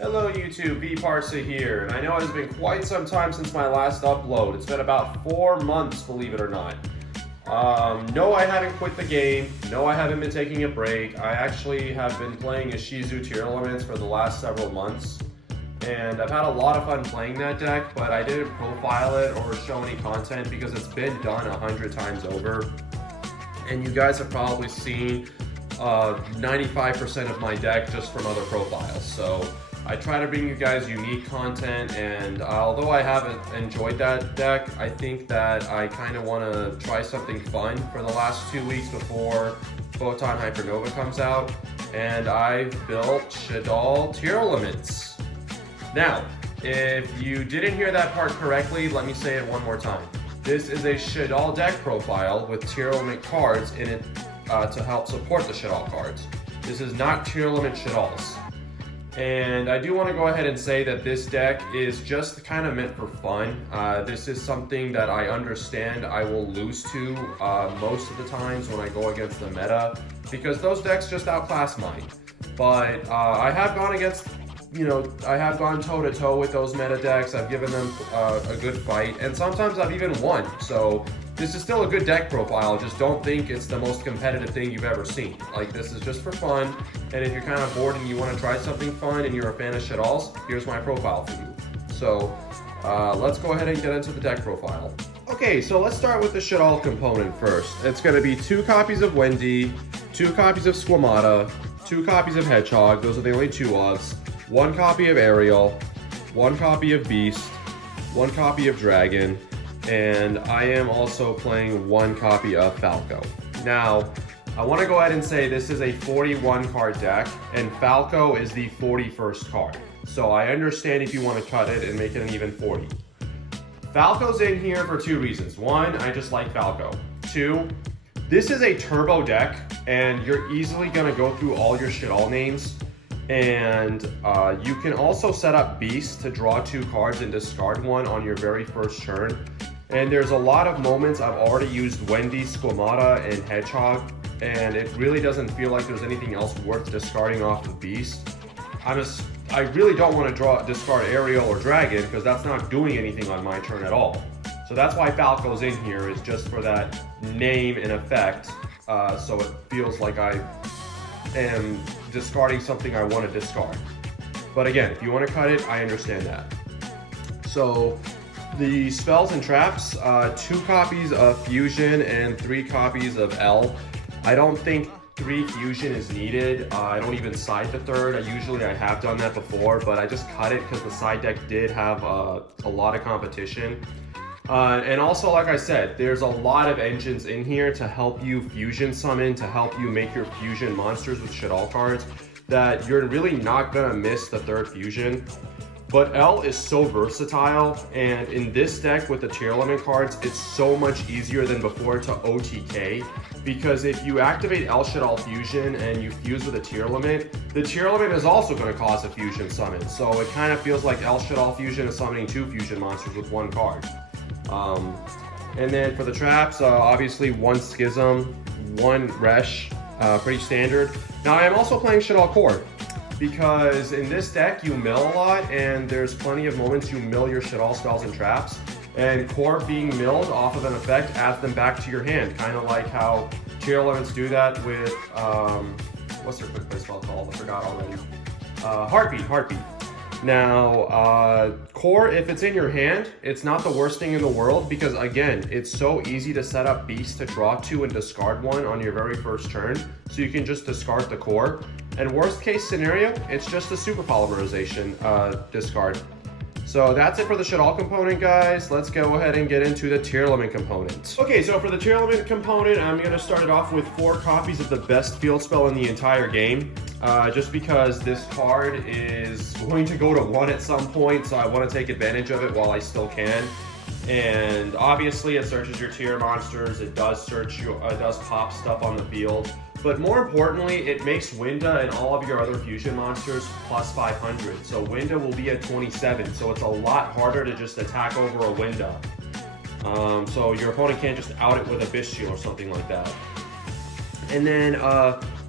Hello YouTube, vParsa here, and I know it's been quite some time since my last upload. It's been about 4 months, believe it or not. No, I haven't quit the game. No, I haven't been taking a break. I actually have been playing Ishizu tier elements for the last several months. And I've had a lot of fun playing that deck, but I didn't profile it or show any content because it's been done 100 times over. And you guys have probably seen 95% of my deck just from other profiles. So I try to bring you guys unique content, and although I haven't enjoyed that deck, I think that I kind of want to try something fun for the last 2 weeks before Photon Hypernova comes out, and I've built Shaddoll tier elements. Now, if you didn't hear that part correctly, let me say it one more time. This is a Shaddoll deck profile with tier element cards in it to help support the Shaddoll cards. This is not tier element Shaddolls. And I do want to go ahead and say that this deck is just kind of meant for fun. This is something that I understand I will lose to most of the times when I go against the meta, because those decks just outclass mine. But I have gone against, I have gone toe-to-toe with those meta decks. I've given them a good fight, and sometimes I've even won. So this is still a good deck profile. Just don't think it's the most competitive thing you've ever seen. Like, this is just for fun, and if you're kind of bored and you want to try something fun and you're a fan of Shaddolls, here's my profile for you. So let's go ahead and get into the deck profile. Okay, so let's start with the Shaddoll component first. It's going to be 2 copies of Wendy, 2 copies of Squamata, 2 copies of Hedgehog, those are the only 2 ofs, 1 copy of Ariel, 1 copy of Beast, 1 copy of Dragon, and I am also playing 1 copy of Falco. Now, I want to go ahead and say this is a 41 card deck, and Falco is the 41st card. So I understand if you want to cut it and make it an even 40. Falco's in here for 2 reasons. 1, I just like Falco. 2, this is a turbo deck, and you're easily going to go through all your Shaddoll names. And you can also set up Beast to draw 2 cards and discard 1 on your very first turn. And there's a lot of moments I've already used Wendy, Squamata, and Hedgehog, and it really doesn't feel like there's anything else worth discarding off of Beast. I really don't want to discard Ariel or Dragon, because that's not doing anything on my turn at all. So that's why Falco's in here, is just for that name and effect, so it feels like I am discarding something I want to discard. But again, if you want to cut it, I understand that. So the spells and traps, 2 copies of Fusion and 3 copies of L. I don't think 3 Fusion is needed. I don't even side the 3rd. I have done that before, but I just cut it because the side deck did have a lot of competition. And also, like I said, there's a lot of engines in here to help you Fusion summon, to help you make your Fusion monsters with Shaddoll cards, that you're really not gonna miss the 3rd Fusion. But L is so versatile, and in this deck with the tier element cards, it's so much easier than before to OTK, because if you activate L Shaddoll Fusion and you fuse with a tier element, the tier element is also going to cause a Fusion summon. So it kind of feels like L Shaddoll Fusion is summoning 2 Fusion monsters with 1 card. And then for the traps, obviously 1 Schism, 1 Resh, pretty standard. Now I am also playing Shaddoll Core, because in this deck you mill a lot, and there's plenty of moments you mill your Shaddoll spells and traps, and Core being milled off of an effect adds them back to your hand, kind of like how tier elements do that with, what's their quick play spell called? I forgot already. Heartbeat. Now, Core, if it's in your hand, it's not the worst thing in the world, because again, it's so easy to set up Beast to draw 2 and discard 1 on your very first turn, so you can just discard the Core. And worst case scenario, it's just a super polymerization discard. So that's it for the Shaddoll component, guys. Let's go ahead and get into the tier element component. Okay, so for the tier element component, I'm going to start it off with 4 copies of the best field spell in the entire game. Just because this card is going to go to 1 at some point, so I want to take advantage of it while I still can. And obviously it searches your tier monsters, it does pop stuff on the field. But more importantly, it makes Winda and all of your other fusion monsters plus 500. So Winda will be at 27, so it's a lot harder to just attack over a Winda. So your opponent can't just out it with a Bestial or something like that. And then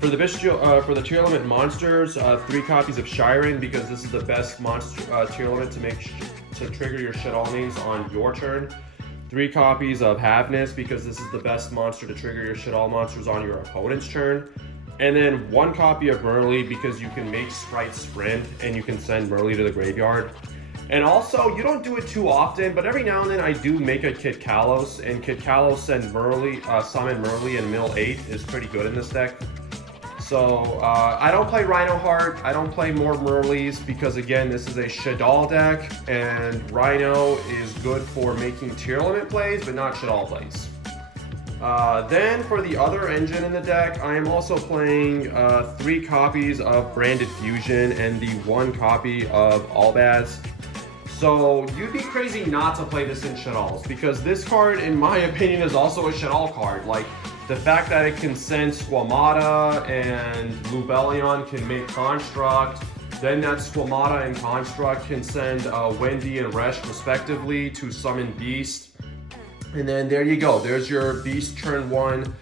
For the tier limit monsters, 3 copies of Shiren, because this is the best monster tier limit to trigger your Shaddoll names on your turn. 3 copies of Havness, because this is the best monster to trigger your Shaddoll monsters on your opponent's turn. And then 1 copy of Merly, because you can make Sprite sprint and you can send Merly to the graveyard. And also, you don't do it too often, but every now and then I do make a Kit Kalos, and Kit Kalos send Merly, summon Merly and mill 8 is pretty good in this deck. So, I don't play Rhino Heart, I don't play more Merleys, because again, this is a Shaddoll deck, and Rhino is good for making tier limit plays, but not Shaddoll plays. Then for the other engine in the deck, I am also playing 3 copies of Branded Fusion and the 1 copy of Albaz. So you'd be crazy not to play this in Shaddolls, because this card, in my opinion, is also a Shaddoll card. Like, the fact that it can send Squamata and Lubellion can make Construct, then that Squamata and Construct can send Wendy and Resh respectively to summon Beast. And then there you go, there's your Beast turn 1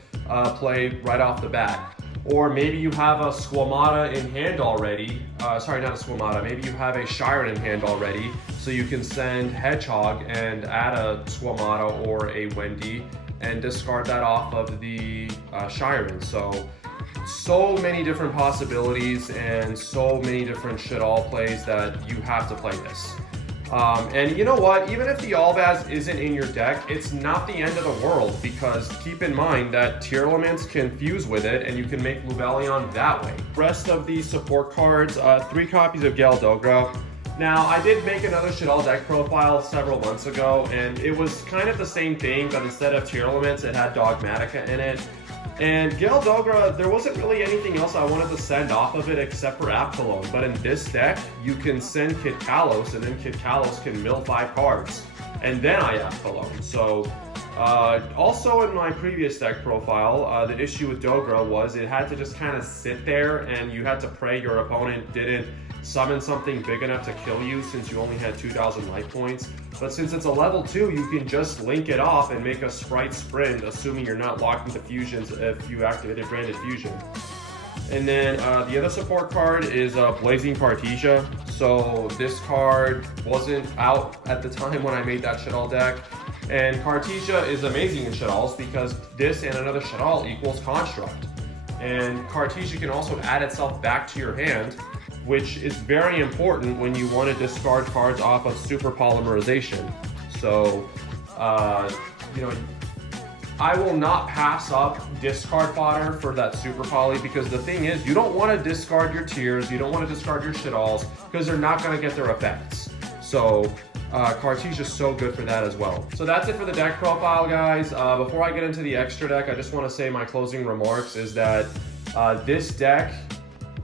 play right off the bat. Or maybe you have a Squamata in hand already, sorry, not a Squamata, maybe you have a Shiren in hand already, so you can send Hedgehog and add a Squamata or a Wendy and discard that off of the Shiren. So many different possibilities and so many different Shaddoll plays that you have to play this. And you know what, even if the Albaz isn't in your deck, it's not the end of the world, because keep in mind that tier limits can fuse with it and you can make Lubellion that way. Rest of the support cards, 3 copies of Galdogra. Now, I did make another Shaddoll deck profile several months ago, and it was kind of the same thing, but instead of tier limits, it had Dogmatica in it. And Galdogra, there wasn't really anything else I wanted to send off of it except for Apolone. But in this deck, you can send Kit Kalos, and then Kit Kalos can mill 5 cards. And then I Apolone. So, also in my previous deck profile, the issue with Dogra was it had to just kind of sit there, and you had to pray your opponent didn't summon something big enough to kill you, since you only had 2,000 life points. But since it's a level 2, you can just link it off and make a Sprite sprint, assuming you're not locked into fusions if you activated Branded Fusion. And then the other support card is Blazing Cartesia. So this card wasn't out at the time when I made that Shaddoll deck. And Cartesia is amazing in Shaddolls because this and another Shaddoll equals Construct. And Cartesia can also add itself back to your hand, which is very important when you want to discard cards off of Super Polymerization. So, you know, I will not pass up discard fodder for that Super Poly, because the thing is, you don't want to discard your tiers, you don't want to discard your Shaddolls, because they're not going to get their effects. So, Cartesia is so good for that as well. So that's it for the deck profile, guys. Before I get into the extra deck, I just want to say my closing remarks is that this deck,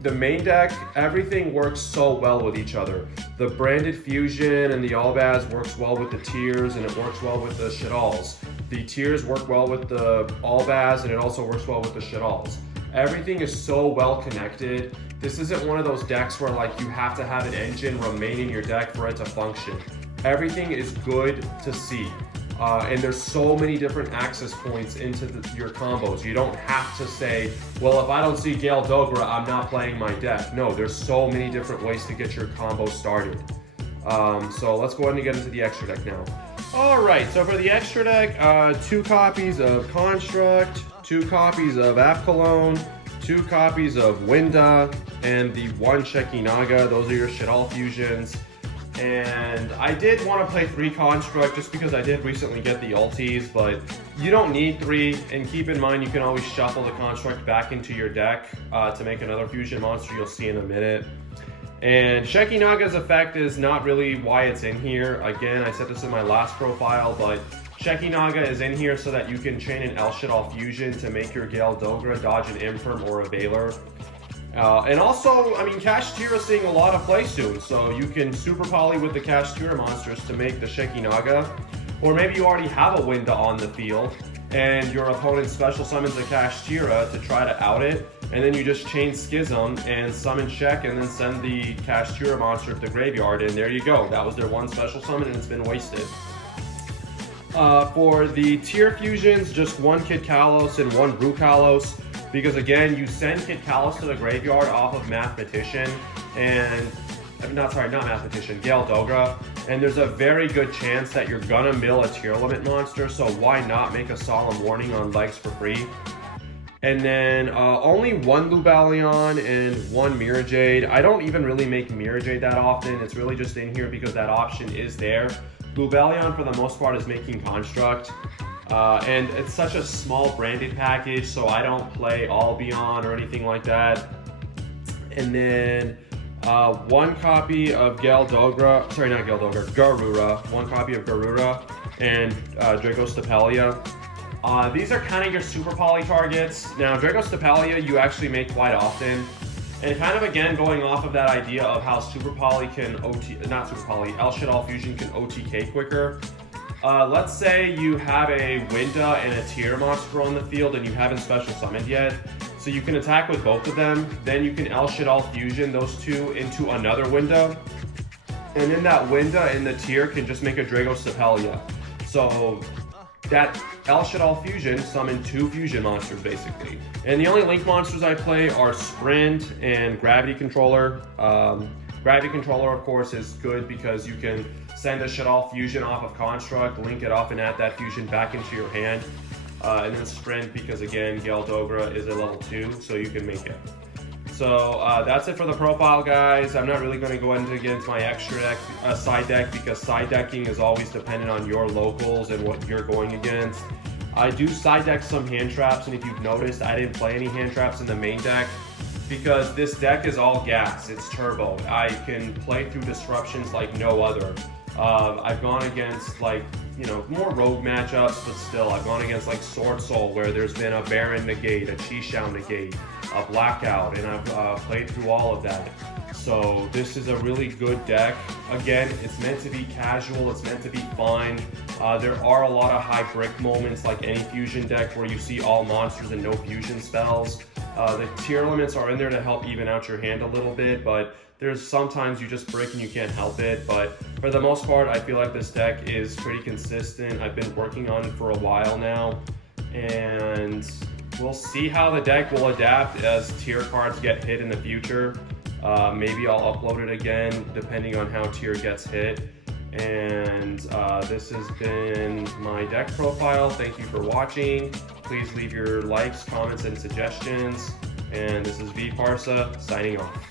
the main deck, everything works so well with each other. The Branded Fusion and the Albaz works well with the tiers, and it works well with the Shaddolls. The tiers work well with the Albaz, and it also works well with the Shaddolls. Everything is so well connected. This isn't one of those decks where like you have to have an engine remain in your deck for it to function. Everything is good to see. And there's so many different access points into your combos. You don't have to say, well, if I don't see Galdogra, I'm not playing my deck. No, there's so many different ways to get your combo started. So let's go ahead and get into the extra deck now. Alright, so for the extra deck, 2 copies of Construct, 2 copies of Apolone, 2 copies of Winda, and the 1 Shekinaga. Those are your Shaddoll fusions. And I did want to play 3 Construct just because I did recently get the ultis, but you don't need 3, and keep in mind you can always shuffle the Construct back into your deck to make another fusion monster you'll see in a minute. And Shekinaga's effect is not really why it's in here. Again, I said this in my last profile, but Shekinaga is in here so that you can chain an El Shaddoll fusion to make your Galdogra dodge an Imperm or a Veiler. And also, I mean, Kashtira is seeing a lot of play soon, so you can Super Poly with the Kashtira monsters to make the Shekinaga. Or maybe you already have a Winda on the field, and your opponent special summons a Kashtira to try to out it, and then you just chain Schism and summon Shek and then send the Kashtira monster to the graveyard, and there you go. That was their 1 special summon, and it's been wasted. For the tier fusions, just 1 Kit Kalos and 1 Brew Kalos. because again, you send Kid Kalos to the graveyard off of Mathematician and not Mathematician, Gale Dogra, and there's a very good chance that you're gonna mill a tier limit monster, so why not make a Solemn Warning on legs for free? And then only one Lubalion and one Mirror Jade. I don't even really make Mirror Jade that often. It's really just in here because that option is there. Lubalion for the most part is making Construct. And it's such a small branded package, so I don't play Albion or anything like that. And then one copy of Garura, one copy of Garura and Dragostapelia. These are kind of your super poly targets. Now, Dragostapelia you actually make quite often. And kind of again going off of that idea of how super poly can El Shaddoll Fusion can OTK quicker. Let's say you have a Winda and a tier monster on the field and you haven't special summoned yet. So you can attack with both of them, then you can El Shaddoll Fusion those two into another Winda. And then that Winda and the tier can just make a Dragostapelia. So that El Shaddoll Fusion summon 2 fusion monsters basically. And the only link monsters I play are Sprint and Gravity Controller. Gravity Controller of course is good because you can send a Shaddoll Fusion off of Construct, link it off and add that fusion back into your hand. And then Sprint because again, Gale Dogra is a level 2, so you can make it. So that's it for the profile, guys. I'm not really going to go into my extra deck, side deck, because side decking is always dependent on your locals and what you're going against. I do side deck some hand traps, and if you've noticed, I didn't play any hand traps in the main deck because this deck is all gas. It's turbo. I can play through disruptions like no other. I've gone against more rogue matchups, but still I've gone against like Sword Soul where there's been a Baron negate, a Chi-Shao negate, a Blackout, and I've played through all of that. So this is a really good deck. Again, it's meant to be casual, it's meant to be fun. There are a lot of high brick moments like any fusion deck where you see all monsters and no fusion spells. The tier limits are in there to help even out your hand a little bit, but there's sometimes you just brick and you can't help it. But for the most part, I feel like this deck is pretty consistent. I've been working on it for a while now, and we'll see how the deck will adapt as tier cards get hit in the future. Maybe I'll upload it again depending on how tier gets hit. And this has been my deck profile. Thank you for watching. Please leave your likes, comments, and suggestions. And this is V Parsa signing off.